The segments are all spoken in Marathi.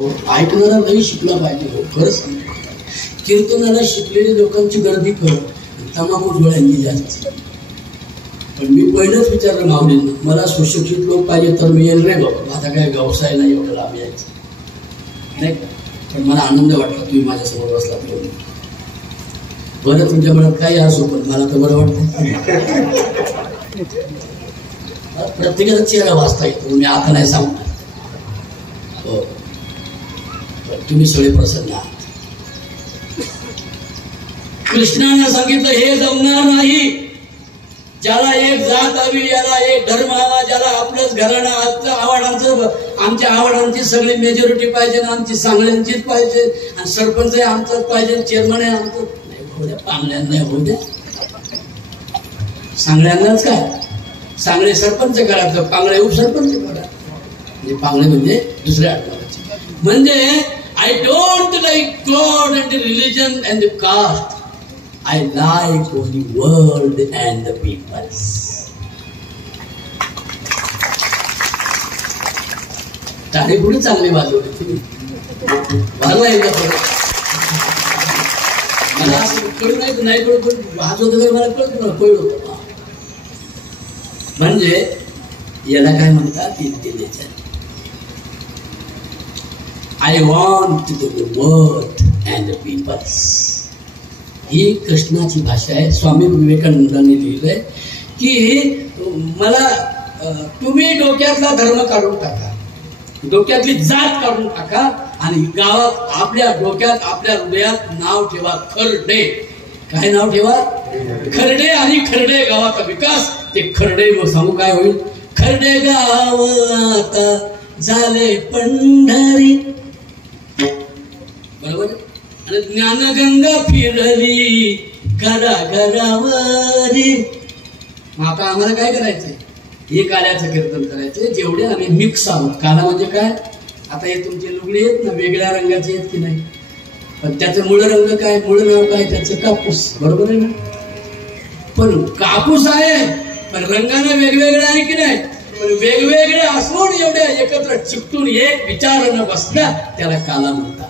ऐकणारा नाही शिकला पाहिजे हो, खरंच सांगतो. कीर्तनाला शिकलेल्या लोकांची गर्दी तंबाखू डोळ्यांची जास्त. पण मी पहिलंच विचारलं माऊलींना, मला सुशिक्षित लोक पाहिजे तर मी येईल रे बाबा, माझा काय व्यवसाय नाही एवढं लाभ यायचा नाही का. पण मला आनंद वाटला तुम्ही माझ्यासमोर बसला. बरं तुमच्या मनात काही असो, पण मला तर बरं वाटतं. प्रत्येकाचा चेहरा वाचता येतो, मी आता नाही सांगणार. हो, तुम्ही सगळे प्रसन्न आहात. कृष्णाने सांगितलं हे जमणार नाही, ज्याला एक जात हवी, याला एक धर्म हवा, ज्याला आपलंच घराणं आमच्या आवडांची सगळी मेजॉरिटी पाहिजे, आमची सांगड्यांचीच पाहिजे, आणि सरपंच आहे आमचाच पाहिजे, चेअरमन आहे आमचं. नाही होऊ द्या, पांगड्यांना नाही होऊ द्या, सांगड्यांनाच काय, सांगडे सरपंच करायचं, पांगडे उपसरपंच करा. म्हणजे पांगडे म्हणजे दुसऱ्या आठवड्याचे. म्हणजे I don't like God and religion and caste, I like only world and the peoples. टाळी पुढे चांगली वाजवली तुम्ही, वाजवा एकदा परत. मला असं कळू नाही कळू, पण वाजवत मला कळत मला कळलं होतं. म्हणजे याला काय म्हणतात, intelligence. I want the world and the peoples. ही कृष्णाची भाषा आहे. स्वामी विवेकानंदांनी लिहिलंय की मला तुम्ही डोक्यातला धर्म काढून टाका, डोक्यातली जात काढून टाका, आणि गावात आपल्या डोक्यात आपल्या हृदयात नाव ठेवा खर्डे. काय नाव ठेवा? खर्डे. आणि खर्डे गावाचा विकास. ते खर्डे सांगू काय होईल, खर्डे गाव आता झाले पंढरी, बरोबर. ज्ञानगंगा फिरली घराघरावरी. आता आम्हाला काय करायचंय, हे काल्याचं कीर्तन करायचंय. जेवढे आम्ही मिक्स आहोत. काला म्हणजे काय, आता हे तुमचे लुगडे आहेत ना, वेगळ्या रंगाचे आहेत की नाही, पण त्याचं मूळ रंग काय, मूळ नाव काय, त्याचं कापूस, बरोबर आहे ना. पण कापूस आहे, पण रंगाने वेगवेगळे आहे की नाही. पण वेगवेगळे असून एवढ्या एकत्र चिकटून एक विचार न बसला, त्याला काला म्हणतात.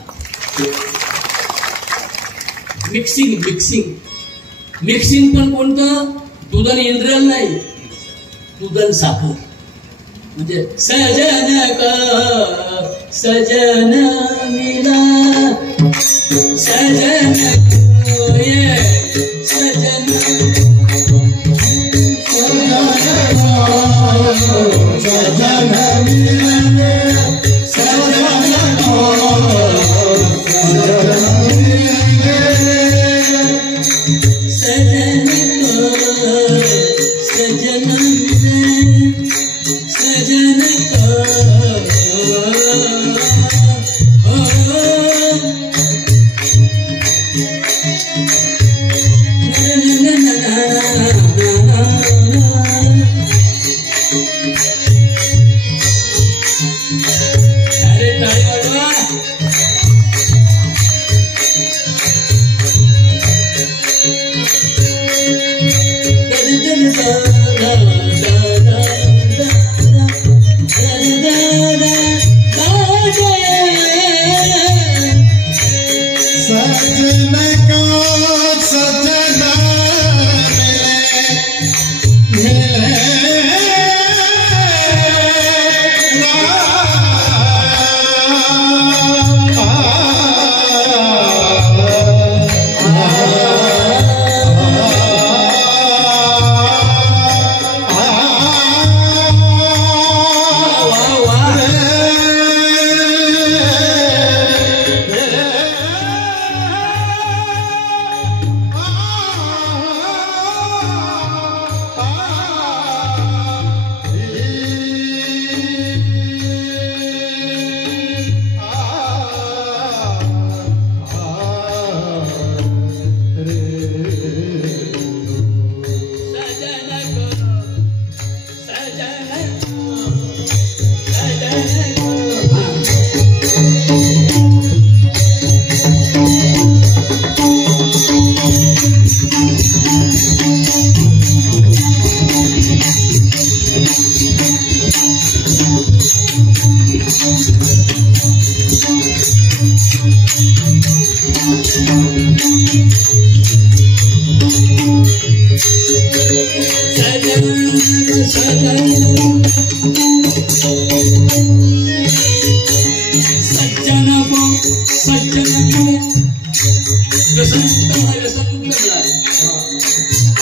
मिक्सिंग मिक्सिंग मिक्सिंग पण कोणतं, दूध आणि इंद्रियल नाही, दूध आणि साखर. म्हणजे सजन का सजन मिला, सजन सजन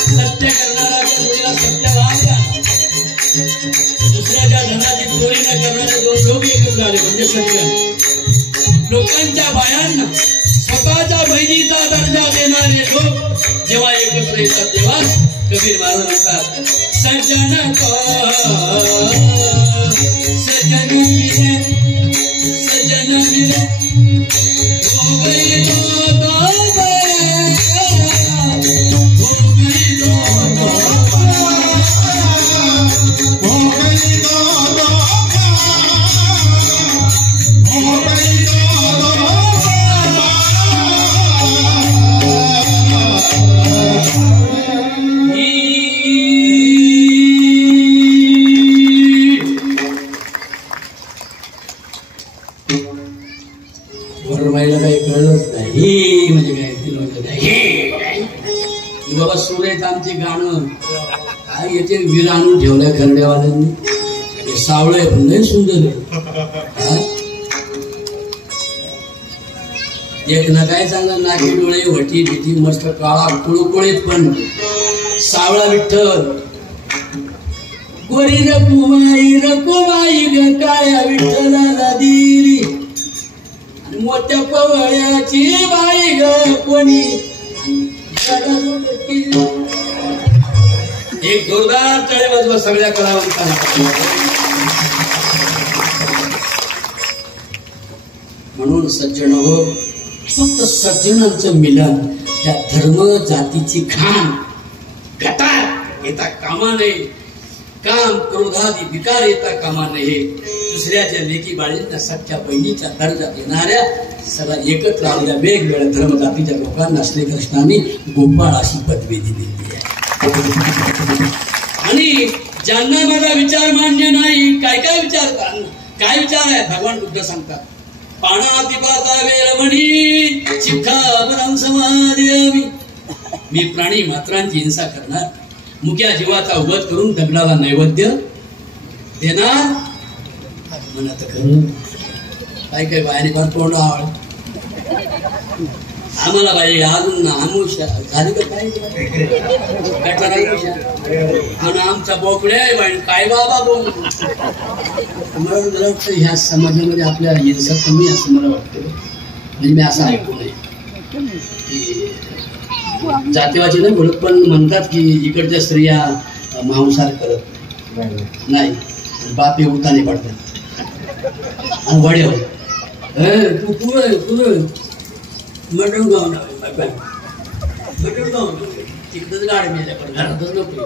सत्य करणारा सत्य वाचा, दुसऱ्याच्या धनाची चोरी न करणारे दोन लोक एकत्र आले म्हणजे सत्य. लोकांच्या बायांना स्वतःच्या बहिणीचा दर्जा देणारे लोक जेव्हा एकत्र येतात तेव्हा कबीर महाराज म्हणतात सज्जन सज्जन मिले सज्जन मिले हो गई बाबा सुरेत आमचे गाणं काय येते वीर आणून ठेवलंय खरड्यावाल्यांनी. सावळं आहे पण लय सुंदर आहे. एक ना काय चांगलं नाकी डोळे वटी भीती मस्त काळा कुळकुळीत पण सावळा विठ्ठल. गोरी रकुमाई ग काळ्या विठ्ठलाला दिली मोठ्या पवळ्याची बाई ग कोणी. एक जोरदार टाळी वाजवा सगळ्या कलावंतांना. म्हणून सज्जन हो, फक्त सज्जनांचं मिलन त्या धर्म जातीची घाण गटार येता कामा नये. काम क्रोधादी विकार येता कामा नये. दुसऱ्याच्या लेकी बाळींना सख्या बहिणीच्या दर्जा देणाऱ्या सगळ्या एकत्र आलेल्या वेगवेगळ्या धर्म जातीच्या लोकांना श्रीकृष्णांनी गोपाळ अशी पदवी दिलेली आहे. आणि ज्यांना माझा विचार मान्य नाही, काय काय विचारतात, काय विचार आहे भगवान बुद्ध सांगतात पाणातिपाता वेरमणी शिक्षापरं समादयामि. मी प्राणी मात्रांची हिंसा करणार, मुक्या जीवाचा वध करून दगडाला नैवेद्य देणार म्हणत खरं. काय काय बाहेर फार तोंड आवड आम्हाला बाई अजून आमुषा झाली का काय आणि आमचा बोकड्या आहे बाई काय बाबा बोल. मला वाटतं ह्या समाजामध्ये आपल्या हिंसा कमी असं मला वाटतं. म्हणजे मी असं ऐकू नये की जातीवाची नाही बोलत, पण म्हणतात की इकडच्या स्त्रिया मांसाहार करत नाही, बाप उताने पडतात आणि वड्यावर तू पुढे मटण गाव मटण गाव तिकडंच गाडी मिळाल्या पण घरातच नको.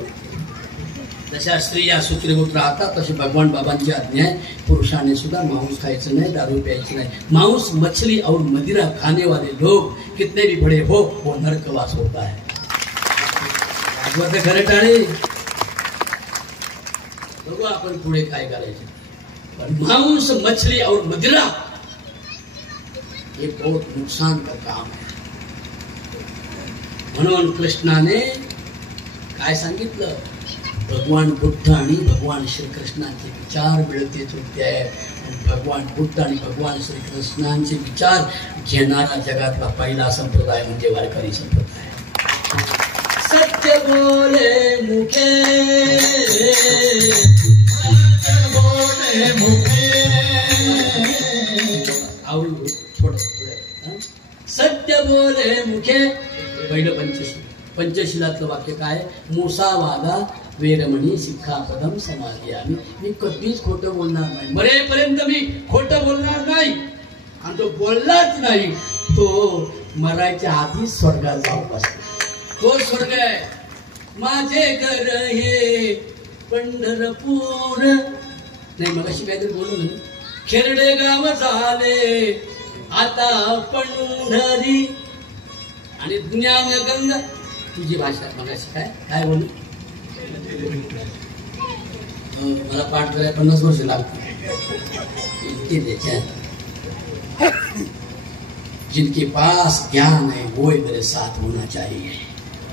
तशा स्त्रिया सुत्रीभूत राहतात तसे भगवान बाबांची आज्ञा आहे पुरुषाने सुद्धा मांस खायचं नाही, दारू प्यायची नाही. मांस मछली और मदिरा खाने वाले लोग कितने भी बड़े हो वो नरकवास होता है. खरे टाळे बघू आपण पुढे काय करायचे. पण मांस मछली और मदिरा ये बहुत नुकसान का काम है. म्हणून कृष्णाने काय सांगितलं, भगवान बुद्ध आणि भगवान श्रीकृष्णांचे विचार मिळते होते आहे. भगवान बुद्ध आणि भगवान श्रीकृष्णांचे विचार घेणारा जगातला पहिला संप्रदाय म्हणजे वारकरी संप्रदाय. सत्य बोले मुखे सत्य बोले मुखे आवडू थोडं सत्य बोले मुखे. पहिलं पंचशिलातलं वाक्य काय, मुसावादा वेरमणी शिक्षापदम समादयामि. मी कधीच खोटं बोलणार नाही, मरेपर्यंत मी खोटं बोलणार नाही. आणि तो बोललाच नाही तो मरायच्या आधीच स्वर्गात जाऊ बसतो. तो स्वर्ग आहे. माझे घर हे पंढरपूर नाही मग अशी काहीतरी बोलू ना. खेरडे गाव झाले आता पंढरी आणि ज्ञान गंगा. तुझी भाषा मगाशी काय काय बोलू मला पाठ करायला 50 वर्ष लागतात. जिनके पास ज्ञान है वो मेरे साथ होना चाहिए,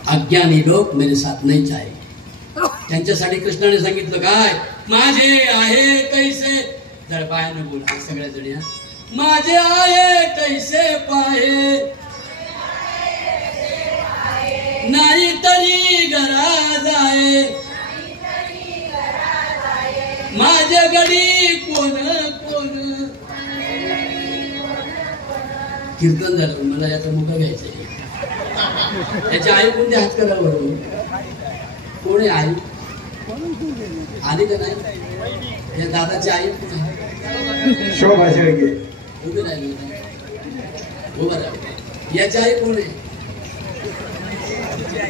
अज्ञानी लोक मेरे साथ नहीं चाहिए. त्यांच्यासाठी कृष्णाने सांगितलं काय, माझे आहे कैसे, जर पायाने बोला सगळ्या जणी, माझे आहे कैसे पाहे, नाही तरी घरा जाये, माझ्या गडी कोण कोण. कीर्तन झालं, मला याचा मुका घ्यायचा आहे. त्याची आई कोणती हात करा बरोबर, कोण आहे आई, आली का नाही, या दादाची आई कोण आहे, शोभा शेळके उभी राहिली, उभं राहिली, याची आई कोण आहे,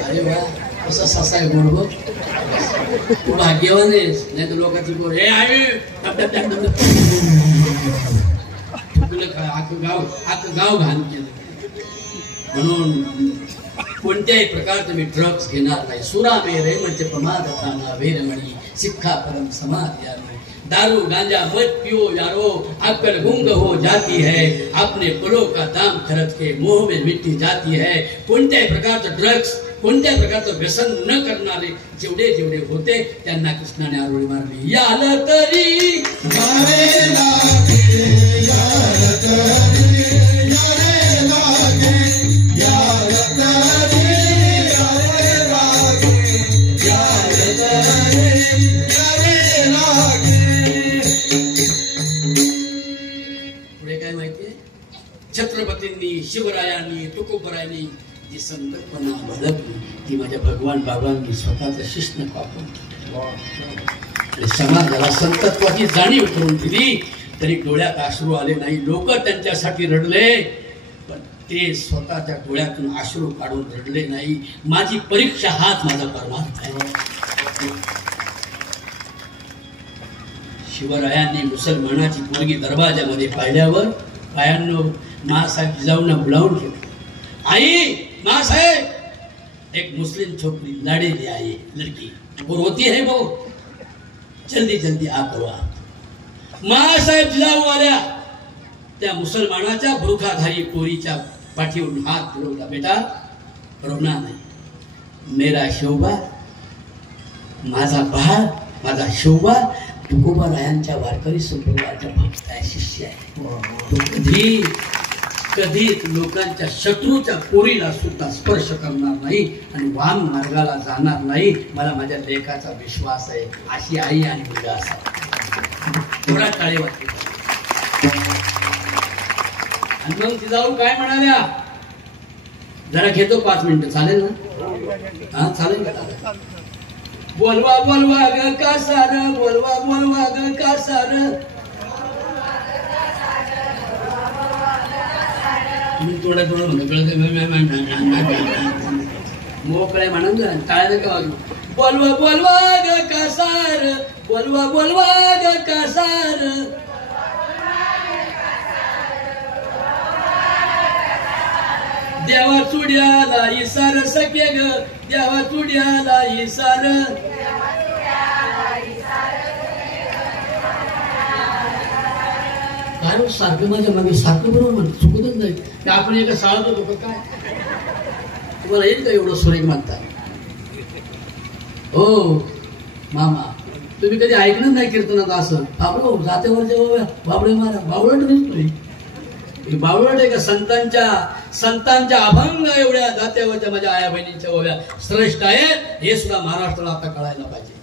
अरे वा कसा ससा आहे गोड बघ, तू भाग्यवान आहेस, नाही तर लोकांची गोड हे आई अख्खं गाव घाण केलं. म्हणून कोणत्याही प्रकारचं मी ड्रग्स घेणार नाही. सुरा मेरे म्हणजे प्रमाद थाना वेरमणी सिक्खा परम समाज यार, दारू गांजा मत पियो यारो, अक्कल गुंग हो जाती है, अपने पलों का दाम खर्च के मोह में मिट्टी जाती है. कोणत्याही प्रकारचं ड्रग्स, कोणत्याही प्रकारचं व्यसन न करणारे जेवढे जेवढे होते त्यांना कृष्णाने आरोळी मारली. याल तरी पुढे काय माहितीये, छत्रपतींनी शिवरायांनी तुकोबरायांनी जी संकल्पना बदलली ती माझ्या भगवान बाबांनी स्वतःचं शिष्ण कापून समाजाला संतत्वाची जाणीव करून दिली. तरी डोळ्यात अश्रू आले नाही, लोक त्यांच्यासाठी रडले, पण ते स्वतःच्या डोळ्यातून अश्रू काढून रडले नाही. माझी परीक्षा हाच माझा परमार्थ आहे. शिवरायांनी मुसलमानाची पोरगी दरवाजामध्ये पाहिल्यावर पायांनो मासाहेब जिजाऊंना बोलावून घेतलं. आई मासाहेब, एक मुस्लिम छोकरी लाडेली आई लड़की वो रोती है, वो जल्दी जल्दी आप करो. मासाहेब जिजाऊ आल्या, त्या मुसलमानाच्या बुरखाधारी पोरीच्या पाठीवरून हात फिरवला. बेटा रोना नाही, मेरा शोभा, माझा बाळ, माझा शोभा तुकोबारायांच्या वारकरी संप्रदायाचा भक्त आहे, शिष्य आहे. तो कधी कधी लोकांच्या शत्रूच्या पोरीला सुद्धा स्पर्श करणार नाही आणि वाम मार्गाला जाणार नाही. मला माझ्या लेखाचा विश्वास आहे. अशी आई आणि मुलगा असा थोडा टाळे वाटते. आणि मग जिजाऊ काय म्हणाल्या, जरा घेतो 5 मिनिटं, चालेल ना? हा चालेल का? बोलवा बोलवा ग कासार, बोलवा बोलवा ग कासार, थोडं थोडं मोकळे म्हणून टाळ्या का वाजू. बोलवा बोलवा ग कासार, बोलवा बोलवा ग कासार, देवा चुड्याला इसार सखे ग, देवा चुड्याला इसार. काय सारखं माझ्या मागे सारखं बरोबर म्हणत चुकतच नाही. ते आपण एका शाळेत होतो काय, तुम्हाला येईल का एवढं सुरेख म्हणता? हो मामा, तुम्ही कधी ऐकलं नाही कीर्तनात असं? बाबू जातेवरच्या बाबळे मारा, बावळट नाही, बावळट आहे का? संतांच्या अभंग एवढ्या जात्यावरच्या माझ्या आया बहिणींच्या ओव्या श्रेष्ठ आहेत, हे सुद्धा महाराष्ट्राला आता कळायला पाहिजे.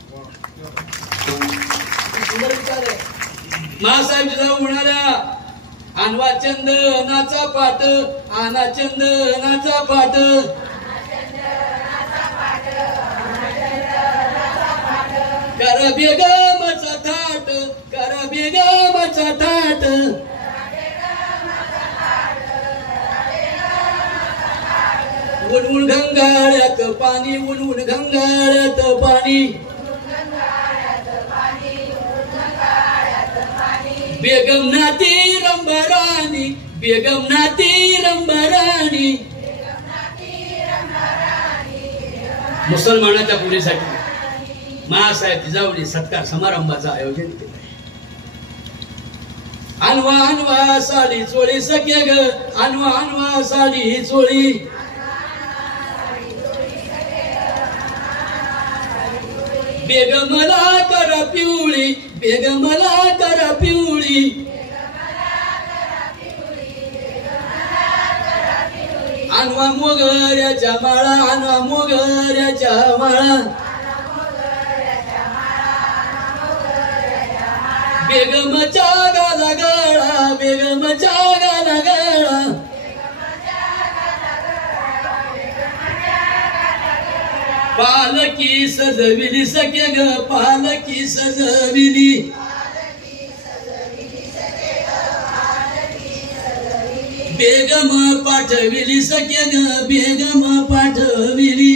मासाहेब जिजाऊ म्हणाल्या, आणवा चंदनाचा पाट, आणा चंदनाचा पाट, कर बेगमचा थाट, कर बेगमचा थाट. उनउन गंगाळ्यात पाणी, उनउन गंगाळ्यात पाणी, बेगम नाती रंभराणी, बेगम नाती रंभराणी. मुसलमानाच्या पुरीसाठी मासाहेब जिजाऊने सत्कार समारंभाचं आयोजन केलं. आणवा आणवा साडी चोळी सखे ग, आणवा आणवा साडी चोळी. बेग मला करा पिवळी, बेग मला करा पिवळी. आणवा मोगऱ्याच्या माळा, आणवा मोगऱ्याच्या माळा. बेगमच्या गाला गाळा, बेगमच्या गाला गाळा. पालकी सजविली सखे ग, पालकी सजविली. बेगम पाठविली सखे ग, बेगम पाठविली.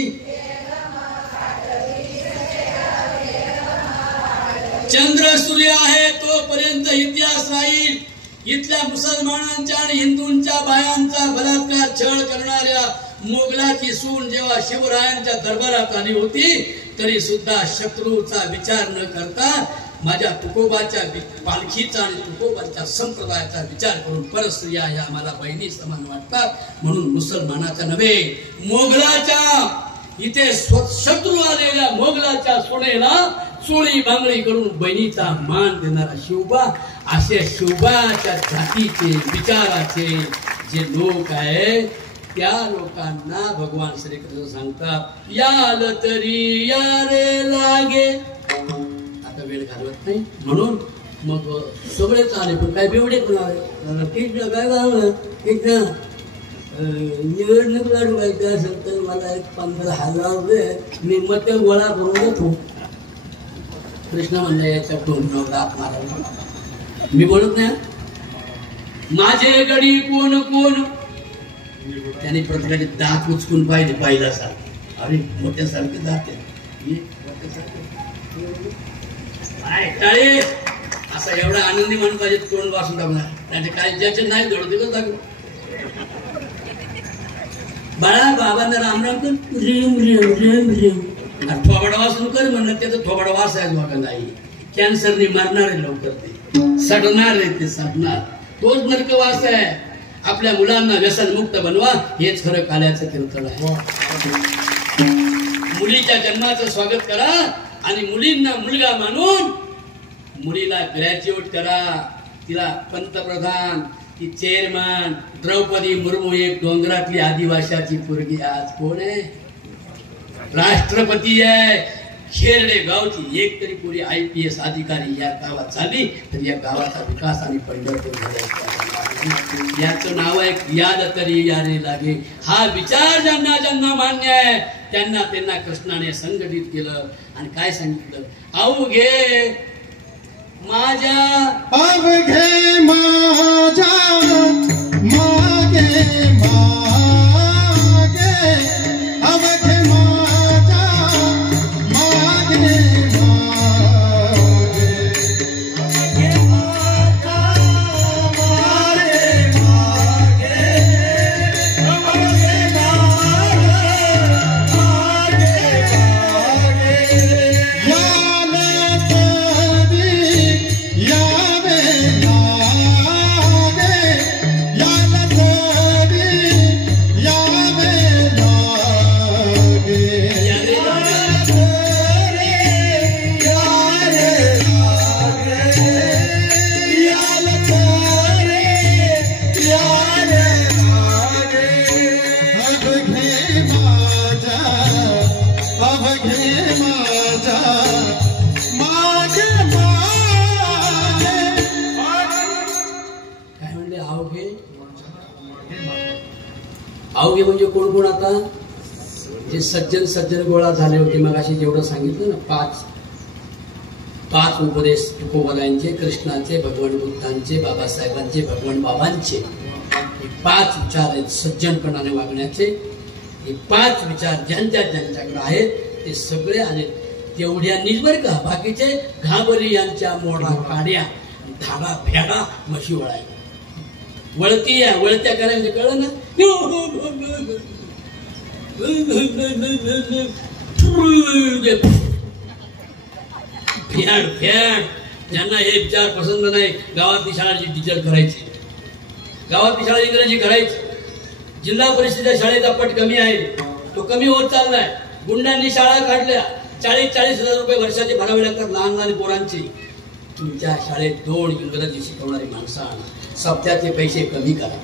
चंद्र सूर्य आहे तोपर्यंत इतिहास राहील. इथल्या मुसलमानांच्या आणि हिंदूंच्या बायांचा बलात्कार छळ करणाऱ्या मोगलाची सून जेव्हा शिवरायांच्या दरबारात आली होती तरी सुद्धा शत्रूचा विचार न करता माझ्या तुकोबाच्या पालखीचा आणि तुकोबाच्या संप्रदायाचा विचार करून परस्त्रिया ह्या आम्हाला बहिणी समान वाटतात. म्हणून मुसलमानाच्या नव्हे, मोगलाच्या इथे शत्रू आलेल्या मोगलाच्या सुनेला चोळी बांगडी करून बहिणीचा मान देणारा शिवबा. असे शिवबाच्या जातीचे विचाराचे जे लोक आहे त्या लोकांना भगवान श्रीकृष्ण सांगतात याल तरी या रे लागे. आता वेळ घालवत नाही म्हणून मग सगळेच आले पण काय बेवडे काय झालं निवडणूक लढवायचं असेल तर मला 15,000 रुपये मी मत गोळा करून देतो. कृष्ण म्हणलं याच्यातून नवरात मारा. मी बोलत नाही माझे गडी कोण कोण. त्याने प्रत्येकाचे दात उचकून पाहिले पाहिला सारखे. अरे मोठ्यासारखे दात आहे असा एवढा आनंदी म्हणून पाहिजे तोंड वाचून टाकणार. त्याचे काय ज्याचे नाही जोडते दाखव. बाळा बाबांना रामराम कर रिम रिम रिम रिम. थोबाडा वाचून कर म्हणत त्याचा थोबाडा वाचायच बघा नाही. कॅन्सरने मरणारे लवकर ते सडणार रे ते सडणार. तोच नरक वास आहे. आपल्या मुलांना व्यसनमुक्त बनवा हेच खरं काल्याचं कीर्तन आहे. मुलीच्या जन्माचं स्वागत करा आणि मुलींना मुलगा मानून मुलीला ग्रॅज्युएट करा. तिला पंतप्रधान ती चेअरमन. द्रौपदी मुर्मू एक डोंगरातली आदिवाशाची पोरगी आज कोण आहे राष्ट्रपती आहे. खेरडे गावची एक तरी पुरी IPS अधिकारी या गावात झाली तर या गावाचा विकास आणि पंढरपूर झाला. याचं नाव आहे याद तरी याने लागे. हा विचार ज्यांना ज्यांना मान्य आहे त्यांना त्यांना कृष्णाने संघटित केलं आणि काय सांगितलं अवघे माझ्या अवघे माझ्या मागे मागे अवघे माझ्या मागे अवघे म्हणजे कोण कोण आता जे सज्जन गोळा झाले होते मग अशी जेवढं सांगितलं ना पाच उपदेश तुकोबारायांचे कृष्णाचे भगवान बुद्धांचे बाबासाहेबांचे भगवान बाबांचे हे 5 विचार आहेत सज्जनपणाने वागण्याचे. हे 5 विचार ज्यांच्याकडे आहेत ते सगळे आले तेवढ्या निर्भर का. बाकीचे घाबरी यांच्या मोडा काड्या धाडा फेडा म्हशी वळाय वळत्या करायचं कळलं ना. फॅड ज्यांना हे विचार पसंत नाही, गावातली शाळाची टीचर करायची, गावातली शाळा इंग्रजी करायची. जिल्हा परिषदेच्या शाळेचा पट कमी आहे, तो कमी होत चाललाय. गुंडांनी शाळा काढल्या, 40,000 रुपये वर्षाचे भरावे लागतात लहान लहान पोरांची. तुमच्या शाळेत 2 इंग्रजी शिकवणारी माणसं आणा, सप्त्याचे पैसे कमी करा.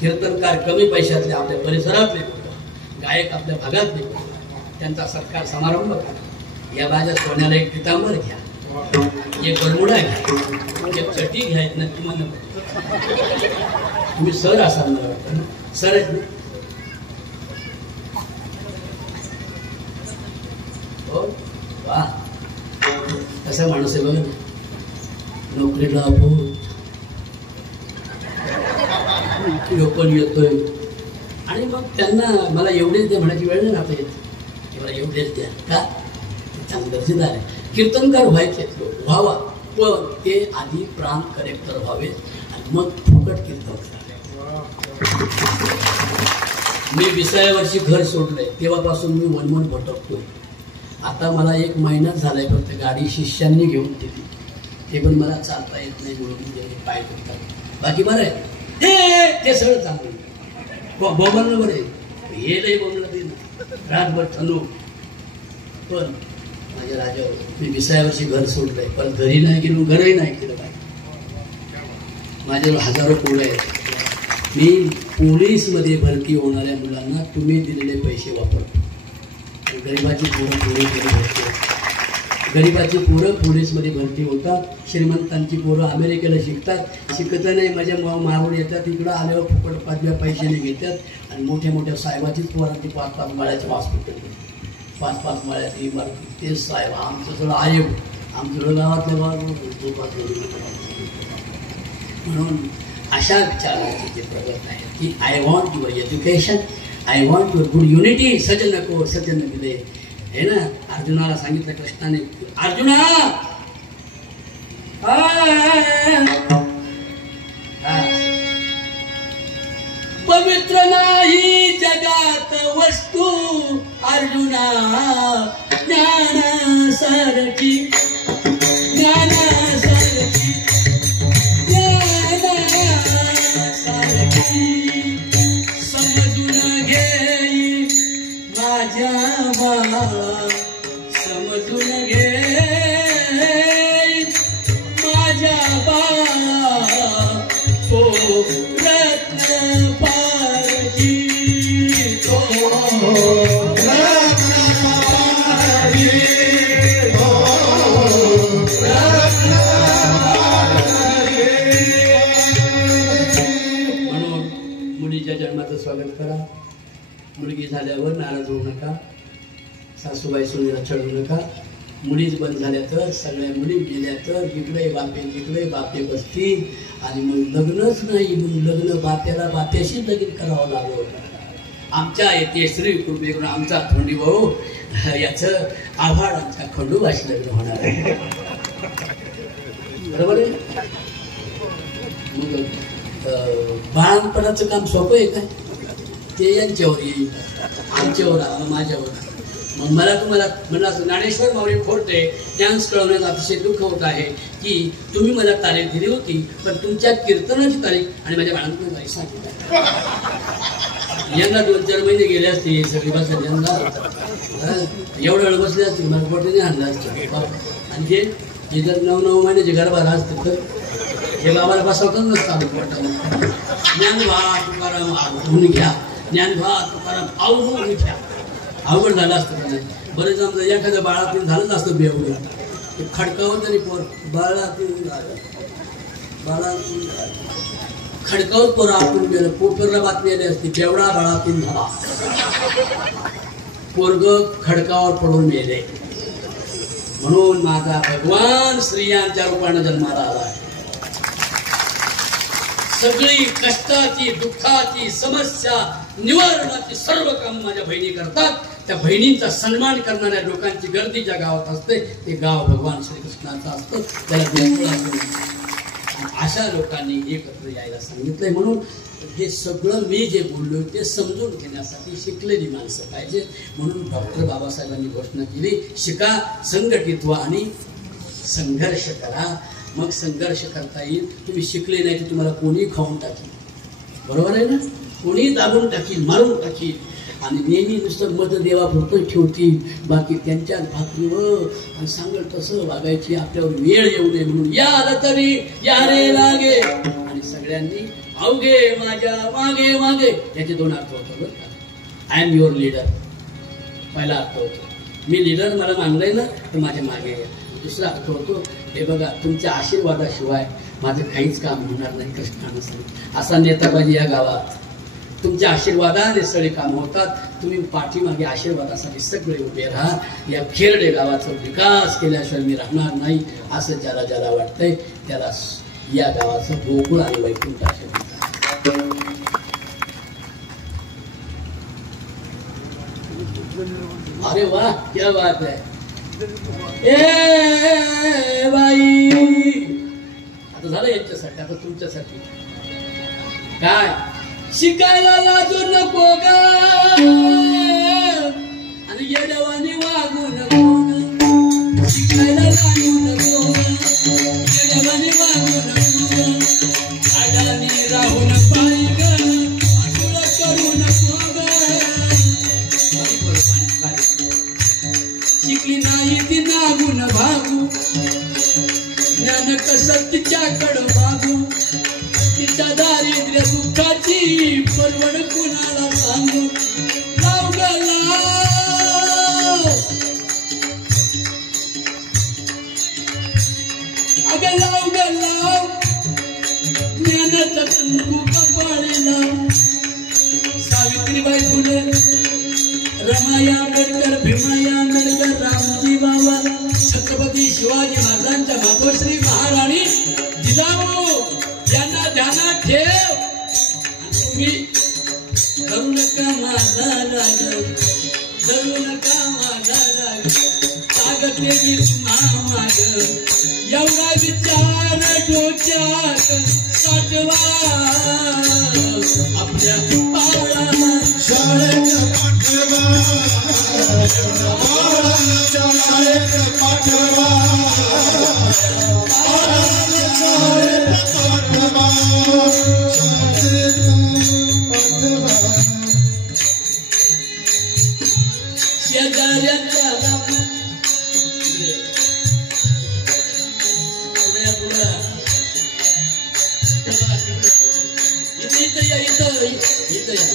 कीर्तनकार कमी पैशातले आपल्या परिसरातले बोलवा, गायक आपल्या भागातले बोलवा, त्यांचा सत्कार समारंभ करा. या माझ्या सोन्याला एक पितांबर घ्या, एक बरमुडा घ्या, एक चटी घ्या. तुम्हाला तुम्ही सर असाल मला वाटतं ना, सर आहेत ना? हो वा, कसा माणूस आहे बघा ना, नोकरीला पण येतोय. आणि मग त्यांना मला एवढेच द्या म्हणायची वेळ नाही आता येत, मला एवढेच द्या का, चांगलं सिद्ध आहे. कीर्तनकार व्हायचे व्हावा, पण ते आधी प्राण कलेक्टर व्हावे आणि मग फुकट कीर्तन करावे. मी 20व्या वर्षी घर सोडलंय, तेव्हापासून मी वनवन भटकतोय. आता मला 1 महिनाच झालाय, फक्त गाडी शिष्यांनी घेऊन दिली, ते पण मला चालता येत नाही म्हणून पाय करतात. बाकी बरं आहे, ते सगळं चांगलं बोंबलणं बरं आहे, हे नाही बोंबलं ते ना रातभर थनू. पण माझ्या राजावर मी 20व्या वर्षी घर सोडलंय, पण घरी नाही गेलो, घरही नाही केलं काय. माझ्यावर हजारो पोरं आहेत. मी पोलीसमध्ये भरती होणाऱ्या मुलांना तुम्ही दिलेले पैसे वापरतो. गरिबाची पोरं गरिबाची पोरं पोलीसमध्ये भरती होतात, श्रीमंतांची पोरं अमेरिकेला शिकतात, शिकताना माझ्या मारून येतात, इकडं आल्यावर फुकट 5 पैशाने घेतात. आणि मोठ्या मोठ्या साहेबाचीच पोरांची 5-5 माळ्याचे हॉस्पिटल, 5-5 माळ्याची इमारती. तेच साहेब आमचं सगळं आयोग, आमचं गावातल्या गावात. म्हणून अशा विचाराचे जे प्रगत आहे की I want your education, I want your good unity. सजन नको सजन दिले हे ना. अर्जुनाला सांगितलं कृष्णाने, अर्जुना पवित्र नाही जगात वस्तू अर्जुना, ज्ञानासारखी ज्ञानासारखी ज्ञानासारखी समजून घेई माझ्या समजून घे माझ्या तो रत्न पारखी, तो रत्न पारखी, तो रत्न पारखी. म्हणून मुलीच्या जन्माचं स्वागत करा. मुलगी झाल्यावर नाराज होऊ नका, सासूबाई सुनेला चढवू नका. मुलीच बंद झाल्या तर, सगळ्या मुली गेल्या तर इकडे बापे बसतील. आणि मग लग्नच नाही, मग लग्न बाप्याशीच लगीन करावं लागलं. आमच्या येते श्री कृपेकडून आमचा थोंडी भाऊ याचं आभाड आमच्या खंडोबाशी लग्न होणार आहे. बरोबर आहे. मग बाळांपणाचं काम सोपं आहे काय, ते यांच्यावर येईल, आमच्यावर आलं, माझ्यावर. मग मला तुम्हाला म्हणलं ज्ञानेश्वर माऊली खोटे ज्ञान कळवण्यात अतिशय दुःख होत आहे की तुम्ही मला तारीख दिली होती, पण तुमच्या कीर्तनाची तारीख आणि माझ्या बाळांपणाची तारीख सांगितली. यंदा 2-4 महिने गेले असते सगळी बस, यंदा एवढं वेळ बसले असतील, मला पोटीने आणलं असतं. आणि हे जर 9-9 महिन्याचे गरबा असते तर हे बाबाला बसवतच नसतं पोटाला. ज्ञानभा तुकाराम आवडून घ्या, ज्ञानभा तुकाराम आवडून घ्या. अवघड झालं असतं का नाही. बरेच आमचं एखाद्या बाळातीन झालंच असतं बेवडं, खडकावर तरी पोर बाळातीन झालं, बाळातीन खडकावर पोरं आपण गेलं. पेपरला बातमी आली असती, बेवडा बाळातीन झाला, पोरग खडकावर पडून मेले. म्हणून माझा भगवान स्त्रियांच्या रूपाने जन्माला आला आहे. सगळी कष्टाची दुःखाची समस्या निवारणाची सर्व काम माझ्या बहिणी करतात. त्या बहिणींचा सन्मान करणाऱ्या लोकांची गर्दी ज्या गावात असते ते गाव भगवान श्रीकृष्णाचं असतं. त्याला देवळा अशा लोकांनी एकत्र यायला सांगितलंय. म्हणून हे सगळं मी जे बोललो ते समजून घेण्यासाठी शिकलेली माणसं पाहिजे. म्हणून डॉक्टर बाबासाहेबांनी घोषणा केली, शिका, संघटित व्हा आणि संघर्ष करा. मग संघर्ष करता येईल. तुम्ही शिकले नाही की तुम्हाला कोणी खाऊन टाकील, बरोबर आहे ना, कोणी दाबून टाकील, मारून टाकील. आणि नेहमी नुसतं मत देवापुरतं ठेवतील, बाकी त्यांच्या भाकरीवर सांगल तसं वागायची. आपल्यावर वेळ येऊ नये म्हणून या आलं तरी या रे लागे. आणि सगळ्यांनी अवघे माझ्या मागे मागे, याचे दोन अर्थ होतो बरं का. आय एम युअर लीडर, पहिला अर्थ होतो मी लीडर, मला मानलंय ना तर माझ्या मागे या. दुसरा अर्थ होतो हे बघा, तुमच्या आशीर्वादाशिवाय माझं काहीच काम होणार नाही कृष्णानं सांगितलं. असा नेता पाहिजे या गावात. तुमच्या आशीर्वादाने सगळे काम होतात. तुम्ही पाठीमागे आशीर्वादासाठी सगळे उभे राहा. या खेरडे गावाचा विकास केल्याशिवाय मी राहणार नाही, असं ज्याला ज्याला वाटतंय त्याला या गावाचं गोकुळ आणि वैकुंठ आशीर्वाद. अरे वाह, क्या बात है. ए बाई, आता झालं यांच्यासाठी, आता तुमच्यासाठी काय. शिकायला लाजू नको ग आणि येड्यावानी वागू नको ग. शिकायला लाजू नको येड्यावानी वागू नको. अडाणी राहून पायी ग तुला करू नको ग. शिकली नाही ती नागून भागू, ज्ञान कसं तिच्याकडं मागू. तिच्या दारिद्र्य दुःखाची परवड कुणाला सांगू. लाव ग लाव, अगं लाव ग लाव, ज्ञानाचा कुंकू कपाळी लाव. सावित्रीबाई फुले, रमाई आंबेडकर, भीमाई आंबेडकर, रामजी बाबा, छत्रपती शिवाजी महाराजांच्या मातोश्री महाराणी जिजाऊ यांना ध्यानात ठेव. तुम्ही करू नका माझा राग, करू नका माझा राग, सांगते मी माग. एवढा विचार डोक्यात साठवा, आपल्या बाळाला शाळेत पाठवा, बाळाच्या शाळेत पाठवा, बाळाच्या शाळेत पाठवा, शाळेत पाठवा. शेजाऱ्याच्या इथं या, इथं या.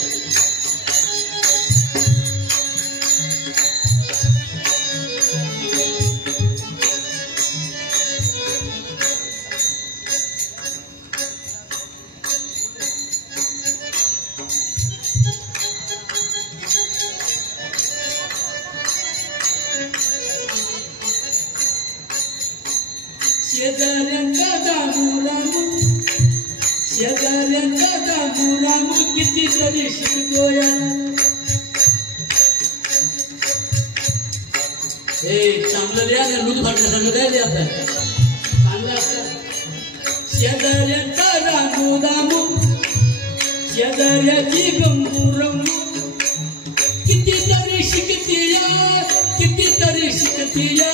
शेजाऱ्यांचा दामू शेजाऱ्यांचा दामू कितीतरी शिकतोया. हे चांगलं लिहा, लूज भाषा द्यायला आता चांगलं असतं. शेजाऱ्यांचा दामू शेजाऱ्याची गंमू रंगू. कितीतरी शिकतीया, कितीतरी शिकतीया.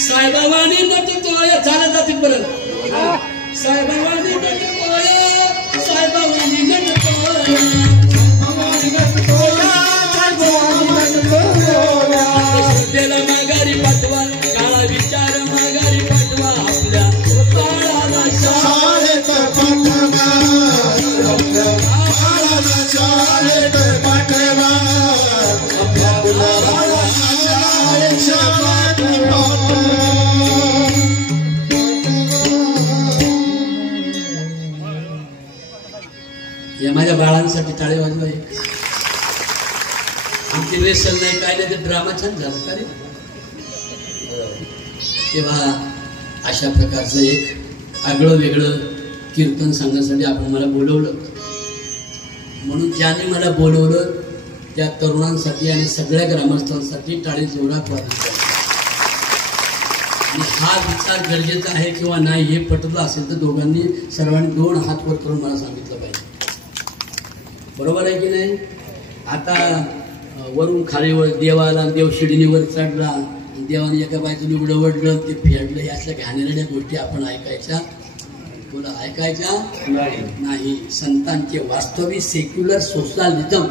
साईबाबांनी नटतोय, चालत जातील परत. साईबाबांनी नटतोय, साईबाबांनी नटतोय, श्रद्धेला माघारी पाठवा, काळा विचार माघारी पाठवा. आपल्या बाळाला शाळेत पाठवा, आपल्या बाळाला शाळेत पाठवा. माझ्या बाळांसाठी टाळे वाजवा. आमची रेसल नाही काय नाही ते ड्रामा छान झाला का रे. तेव्हा अशा प्रकारचं एक आगळं वेगळं कीर्तन सांगण्यासाठी आपण मला बोलवलं. म्हणून ज्याने मला बोलवलं त्या तरुणांसाठी आणि सगळ्या ग्रामस्थांसाठी टाळी जोरात वाजवली. आणि हा विचार गरजेचा आहे किंवा नाही हे पटलं असेल तर दोघांनी सर्वांनी 2 हात वर करून मला सांगितलं पाहिजे. बरोबर आहे की नाही. आता वरून खालीवर देवाला देव शिडीवर चढला, देवाने एका बाजूने उघडं वडलं ते फेडलं, अशा घाणेरड्या गोष्टी आपण ऐकायच्या बोला ऐकायच्या नाही. संतांचे वास्तविक सेक्युलर सोशलिझम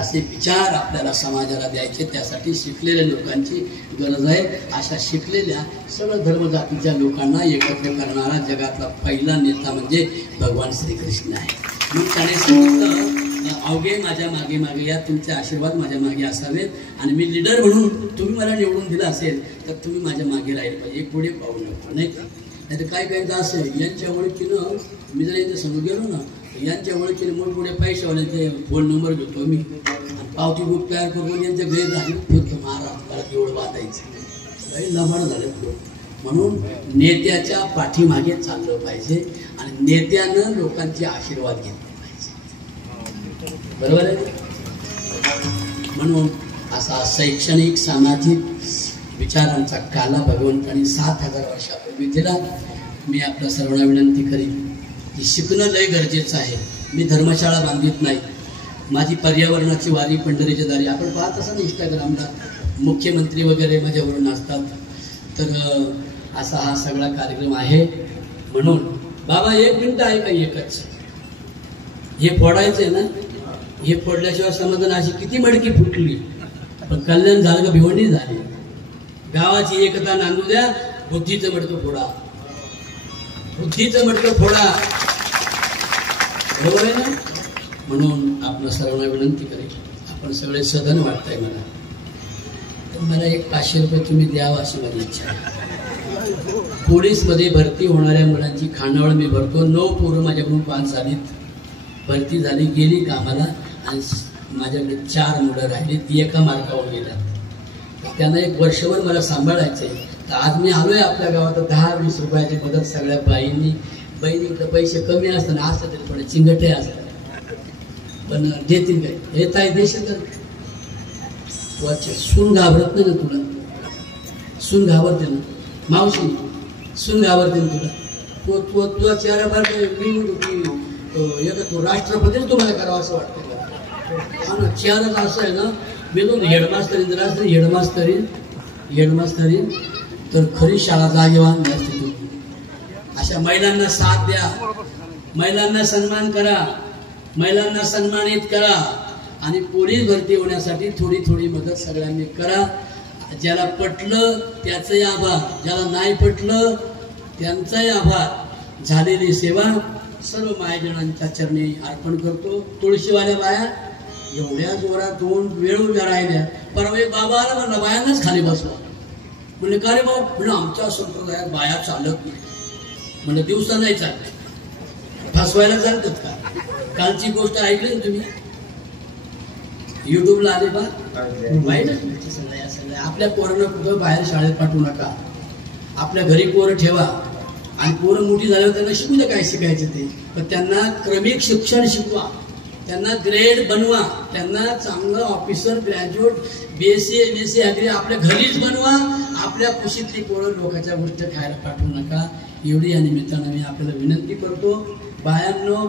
असे विचार आपल्याला समाजाला द्यायचे. त्यासाठी शिकलेल्या लोकांची गरज आहे. अशा शिकलेल्या सर्व धर्मजातीच्या लोकांना एकत्र करणारा जगातला पहिला नेता म्हणजे भगवान श्रीकृष्ण आहे. मग त्याने सांगितलं अवघे माझ्या मागे मागे या, तुमचे आशीर्वाद माझ्या मागे असावेत आणि मी लीडर म्हणून तुम्ही मला निवडून दिलं असेल तर तुम्ही माझ्या मागे राहील पाहिजे. एक पुढे पाहू नको नाही. नाही तर काय काय असेल यांच्या ओळखीनं मी जर यांच्या समोर गेलो ना, यांच्या ओळखीने मोठमोठे पैशावाल्याचे फोन नंबर घेतो मी आणि पावती बुक तयार करून यांच्या घरी राहिली फिरतो महाराज मला एवढं वाटायचं काही लबाड झालं. म्हणून नेत्याच्या पाठीमागे चाललं पाहिजे आणि नेत्यानं लोकांचे आशीर्वाद घेतले पाहिजे. बरोबर आहे. म्हणून असा शैक्षणिक सामाजिक विचारांचा काला भगवंतांनी 7000 वर्षापूर्वी दिला. मी आपल्या सर्वांना विनंती करीन की शिकणं लय गरजेचं आहे. मी धर्मशाळा बांधित नाही. माझी पर्यावरणाची वारी पंढरीच्या दारी आपण पाहत असाल इंस्टाग्रामला मुख्यमंत्री वगैरे माझ्यावरून असतात. तर असा हा सगळा कार्यक्रम आहे. म्हणून बाबा 1 मिनिट आहे का एकच हे फोडायचं आहे ना. हे फोडल्याशिवाय समाधान. अशी किती मडकी फुटली पण कल्याण झालं का भिवंडी झाली. गावाची एकता नांदू द्या. बुद्धीचं मडकं फोडा. बुद्धीचं मडकं फोडा. बरोबर आहे ना. म्हणून आपण सर्वांना विनंती करेल आपण सगळे सदन वाटताय मला तर मला एक 500 रुपये तुम्ही द्यावा अशी माझी इच्छा आहे. पोलीसमध्ये भरती होणाऱ्या मुलांची खानावळ मी भरतो. 9 पोरं माझ्याकडून पास झालीत. भरती झाली गेली कामाला आणि माझ्याकडे 4 मुलं राहिली. ती एका मार्कावर गेल्या. त्यांना 1 वर्षभर मला सांभाळायचं आहे. तर आज मी आलोय आपल्या गावात 10-20 रुपयाची मदत सगळ्या बहिणीकडे पैसे कमी असताना असतं तरी थोडे चिंगटे असतात पण देतील काय हे ताई देशात सून घाबरत नाही ना तुला. सून घाबरते ना मावशी. सून घाबरते ना तुला. तुझा चेहरा फार मी म्हणतो तो राष्ट्रपतीच तुम्हाला करावं असं वाटतं हा ना. चेहराच असं आहे ना. मी तो हेडमास्टरीन जर असतं हेडमास्टरीन तर खरी शाळा जागेवान असते. अशा महिलांना साथ द्या. महिलांना सन्मान करा. महिलांना सन्मानित करा आणि पोलीस भरती होण्यासाठी थोडी थोडी मदत सगळ्यांनी करा. ज्याला पटलं त्याचंही आभार, ज्याला नाही पटलं त्यांचाही आभार. झालेली सेवा सर्व मायजनांच्या चरणी अर्पण करतो. तुळशीवाल्या बाया एवढ्या जोरात 2 वेळ उभ्या राहिल्या. परवा एक बाबा आला म्हणला बायांनाच खाली बसवा. म्हणजे का रे भाऊ म्हणलं आमच्या संप्रदायात बाया चालत नाही. म्हणजे दिवसा नाही चालत. फसवायला चालतात का. कालची गोष्ट ऐकली ना तुम्ही युट्यूबला आले बा वाईट सगळं. आपल्या पोरांना कुठं बाहेर शाळेत पाठवू नका. आपल्या घरी पोरं ठेवा आणि पोरं मोठी झाल्यावर त्यांना शिकू द्या काय शिकायचं ते. पण त्यांना क्रमिक शिक्षण शिकवा. त्यांना ग्रेड बनवा. त्यांना चांगलं officer graduate BSc MSc agri आपल्या घरीच बनवा. आपल्या कुशीतली पोरं लोकांच्या गोष्टी खायला पाठवू नका. एवढी या निमित्तानं मी आपल्याला विनंती करतो. बायांनो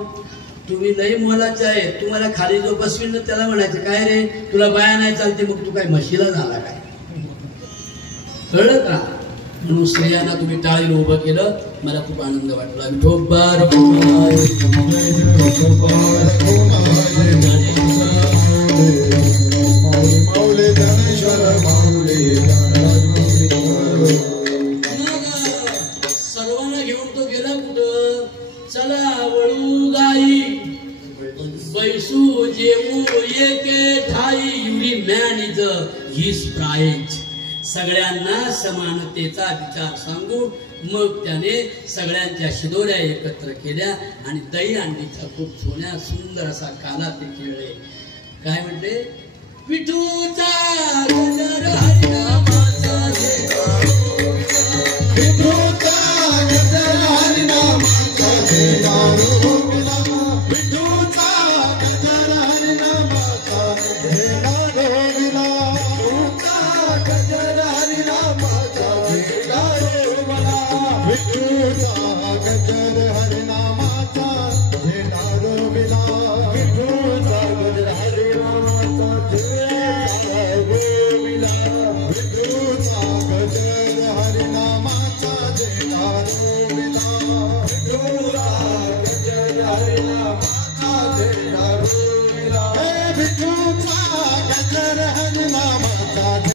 तुम्ही लई मोलाचे आहे. तुम्हाला खाली जो बसवील ना त्याला म्हणायचं काय रे तुला बाया नाही चालते मग तू काय म्हशीला झाला काय. कळलं का. म्हणून स्त्रियांना तुम्ही टाळीला उभं केलं. मला खूप आनंद वाटला. सर्वांना घेऊन तो गेला कुठं. चला वळू गाई बैसू जेवू एके ठाई. युरी मॅन इज हिज प्राइज. सगळ्यांना समानतेचा विचार सांगू मग त्याने सगळ्यांच्या शिदोऱ्या एकत्र केल्या आणि दही अंडीचा खूप सोन्या सुंदर असा काला ते खेळले. काय म्हणते? विठूचा गजर हरिनाम